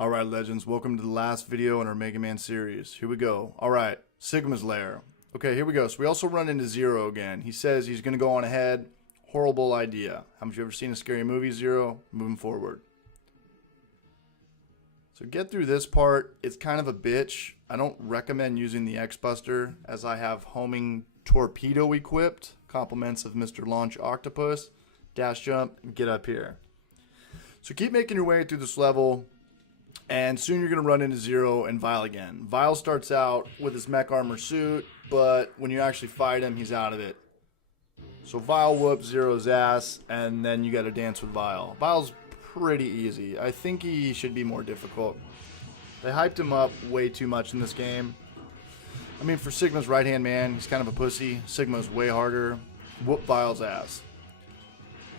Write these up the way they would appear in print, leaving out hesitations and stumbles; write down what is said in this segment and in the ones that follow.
Alright, legends, welcome to the last video in our Mega Man series. Here we go. Alright, Sigma's lair. Okay, here we go. So we also run into Zero again. He says he's going to go on ahead. Horrible idea. Haven't you ever seen a scary movie, Zero? Moving forward. So get through this part. It's kind of a bitch. I don't recommend using the X-Buster as I have homing torpedo equipped. Compliments of Mr. Launch Octopus. Dash jump and get up here. So keep making your way through this level. And soon you're going to run into Zero and Vile again. Vile starts out with his mech armor suit, but when you actually fight him, he's out of it. So Vile whoops Zero's ass, and then you got to dance with Vile. Vile's pretty easy. I think he should be more difficult. They hyped him up way too much in this game. I mean, for Sigma's right-hand man, he's kind of a pussy. Sigma's way harder. Whoop Vile's ass.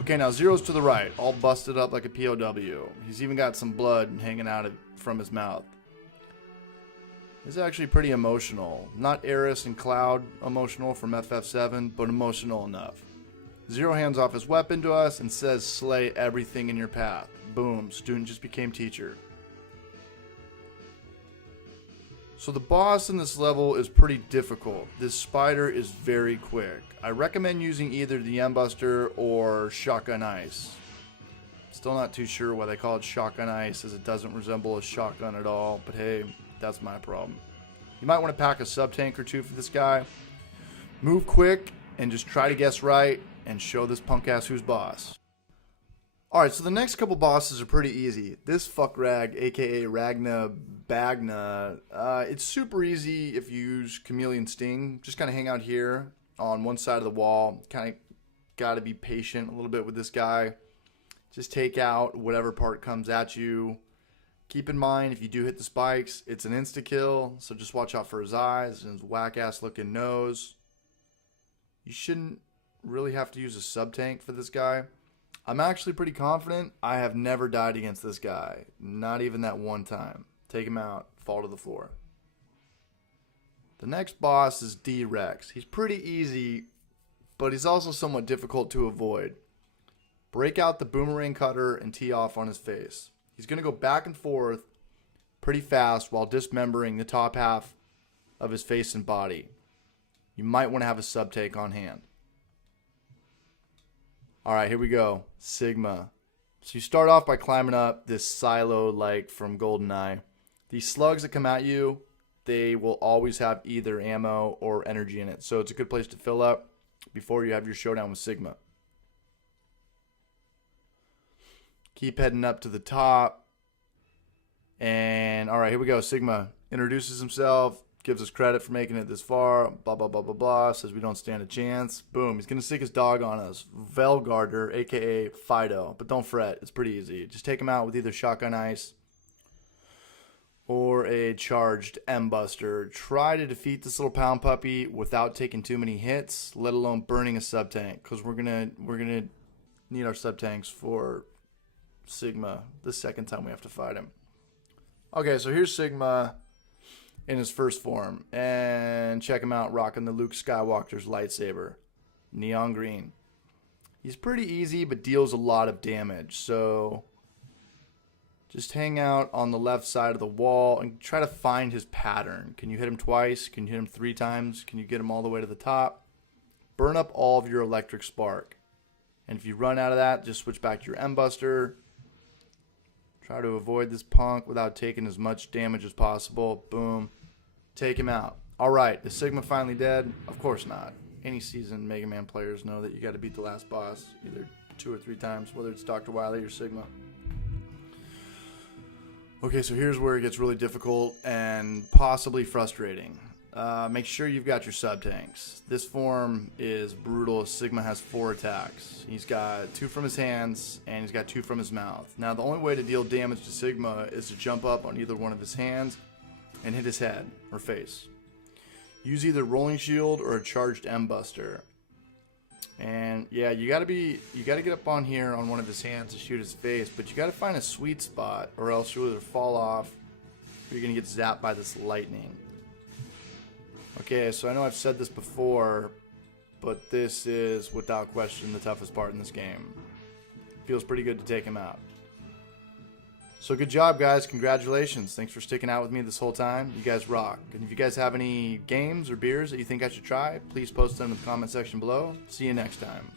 Okay, now Zero's to the right, all busted up like a POW. He's even got some blood hanging out from his mouth. It's actually pretty emotional. Not Eris and Cloud emotional from FF7, but emotional enough. Zero hands off his weapon to us and says, "Slay everything in your path." Boom, student just became teacher. So the boss in this level is pretty difficult. This spider is very quick. I recommend using either the M-Buster or Shotgun Ice. Still not too sure why they call it Shotgun Ice, as it doesn't resemble a shotgun at all, but hey, that's my problem. You might want to pack a sub-tank or two for this guy. Move quick and just try to guess right and show this punk ass who's boss. Alright, so the next couple bosses are pretty easy. This fuckrag, aka Ragna Bagna, it's super easy if you use Chameleon Sting. Just kind of hang out here on one side of the wall. Kind of got to be patient a little bit with this guy. Just take out whatever part comes at you. Keep in mind, if you do hit the spikes, it's an insta-kill, so just watch out for his eyes and his whack-ass looking nose. You shouldn't really have to use a sub-tank for this guy. I'm actually pretty confident I have never died against this guy. Not even that one time. Take him out, fall to the floor. The next boss is D-Rex. He's pretty easy, but he's also somewhat difficult to avoid. Break out the boomerang cutter and tee off on his face. He's going to go back and forth pretty fast while dismembering the top half of his face and body. You might want to have a sub-tank on hand. Alright, here we go. Sigma. So you start off by climbing up this silo like from GoldenEye. These slugs that come at you, they will always have either ammo or energy in it. So it's a good place to fill up before you have your showdown with Sigma. Keep heading up to the top. And alright, here we go. Sigma introduces himself. Gives us credit for making it this far, blah, blah, blah, blah, blah, says we don't stand a chance. Boom, he's going to stick his dog on us. Velgarder, a.k.a. Fido. But don't fret, it's pretty easy. Just take him out with either Shotgun Ice or a charged M-Buster. Try to defeat this little pound puppy without taking too many hits, let alone burning a sub-tank, because we're gonna need our sub-tanks for Sigma the second time we have to fight him. Okay, so here's Sigma in his first form, and check him out rocking the Luke Skywalker's lightsaber, neon green. He's pretty easy but deals a lot of damage, so just hang out on the left side of the wall and try to find his pattern. Can you hit him twice? Can you hit him 3 times? Can you get him all the way to the top? Burn up all of your electric spark, and if you run out of that, just switch back to your M-Buster. Try to avoid this punk without taking as much damage as possible. Boom. Take him out. Alright, is Sigma finally dead? Of course not. Any seasoned Mega Man players know that you got to beat the last boss either 2 or 3 times, whether it's Dr. Wily or Sigma. Okay, so here's where it gets really difficult and possibly frustrating. Make sure you've got your sub-tanks. This form is brutal. Sigma has 4 attacks. He's got 2 from his hands, and he's got 2 from his mouth. Now, the only way to deal damage to Sigma is to jump up on either one of his hands and hit his head or face. Use either Rolling Shield or a charged M-Buster. And yeah, you gotta get up on here on one of his hands to shoot his face, but you gotta find a sweet spot, or else you'll either fall off or you're gonna get zapped by this lightning. Okay, so I know I've said this before, but this is without question the toughest part in this game. Feels pretty good to take him out. So good job, guys. Congratulations. Thanks for sticking out with me this whole time. You guys rock. And if you guys have any games or beers that you think I should try, please post them in the comment section below. See you next time.